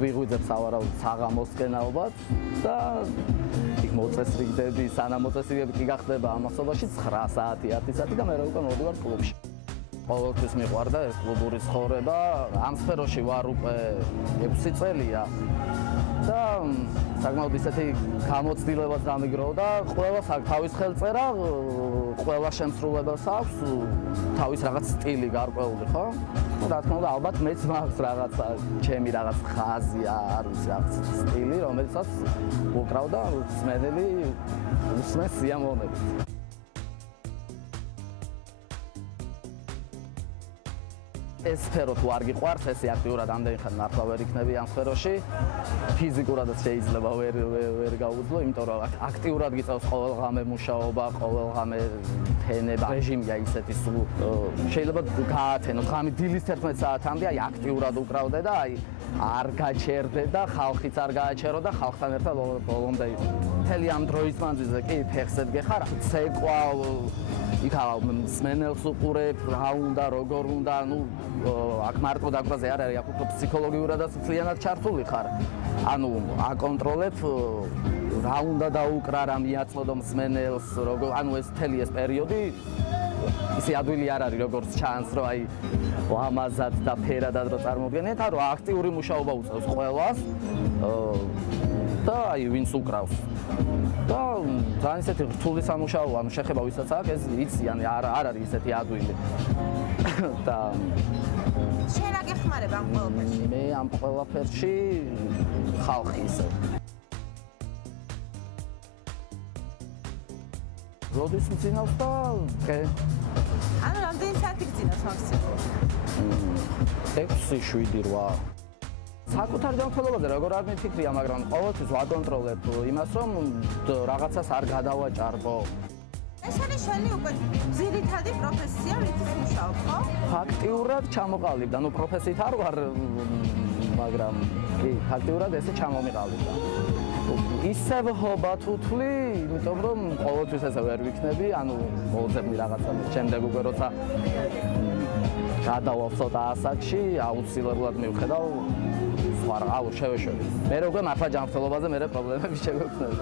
ვიღვიძებ სავარაუდოდ საღამოსკენ ალბათ და იქ მოწესრიგდები, სანამ მოწესრიგები კი გახდება ამასობაში 9 საათი, 10 საათი და მე უკვე მოვდივარ კლუბში. ყოველთვის მიყვარდა ეს კლუბური ცხოვრება, ამ სფეროში ვარ უკვე 6 წელია და საკმაოდ ისეთი გამოცდილებაც დამიგროვა და ყველას აქვს თავის ხელწერა, ყველა შემსრულებელს აქვს თავის რაღაც სტილი გარკვეული, ხო? რა თქმა უნდა, ალბათ მეც მაქვს რაღაცა, ჩემი რაღაც ხაზი, არ ვიცი, რაღაც სტილი, რომელსაც უკრავ და მსმენელი უსმენს სიამოვნებით. ეს სფერო თუ არ გიყვარს, ესე აქტიურად ამდენი ხანი მართლა ვერ იქნები ამ სფეროში. ფიზიკურადაც შეიძლება ვერ გაუძლო, იმიტომ რომ აქტიურად გიწევს ყოველღამე მუშაობა, ყოველღამე თენება, რეჟიმია ისეთი სულ შეიძლება გაათენო. ღამე დილის 11 საათამდე აი აქტიურად უკრავდე და აი არ გაჩერდე და ხალხიც არ გააჩერო და ხალხთან ერთად ბოლომდე იყო. მთელი ამ დროის მანძილზე კი ფეხსეთ გეხარ, ცეკვა იქა მსმენელს უყურებ, რა უნდა, როგორ უნდა, ნუ აქ მარტო დაკვაზე არ არის, აქ უფრო ფსიქოლოგიურადაც მთლიანად ჩართული ხარ. ანუ აკონტროლებ რა უნდა დაუკრა, რა მიაწოდო მსმენელს, როგორ, ანუ ეს მთელი ეს პერიოდი ისე ადვილი არ არის, როგორც ჩანს, რომ აი ლამაზად და ფერადად რო წარმოდგენიათ, ანუ აქტიური მუშაობა უწევს ყველას და აი ვინც უკრავს. და ძალიან ისეთი რთული სამუშაოა, ანუ შეხება ვისაც აქვს, ეს იციან, არ არის ისეთი ადვილი. და შენ რა გეხმარება ამ ყველაფერში? მე ამ ყველაფერში ხალხი ისე. როდის მძინავს და ანუ რამდენი საათი გძინავს მაქსიმუმ? 6-7-8. საკუთარ ჯანმრთელობაზე როგორ არ მიფიქრია, მაგრამ ყოველთვის ვაკონტროლებ იმას, რომ რაღაცას არ გადავაჭარბო. ეს არის შენი უკვე ძირითადი პროფესია, რითიც მუშაობ, ხო? ფაქტიურად ჩამოყალიბდა, ნუ პროფესიით არ ვარ, მაგრამ კი, ფაქტიურად ესე ჩამომიყალიბდა. ისევ ჰობათ უთვლი, იმიტომ რომ ყოველთვის ესე ვერ ვიქნები, ანუ მოვძებნი რაღაცა შემდეგ უკვე როცა გადავალ ცოტა ასაკში, აუცილებლად მივხედავ სხვა რა, შევეშვები. მე უკვე მართლა ჯანმრთელობაზე მე პრობლემები შეგვექნება.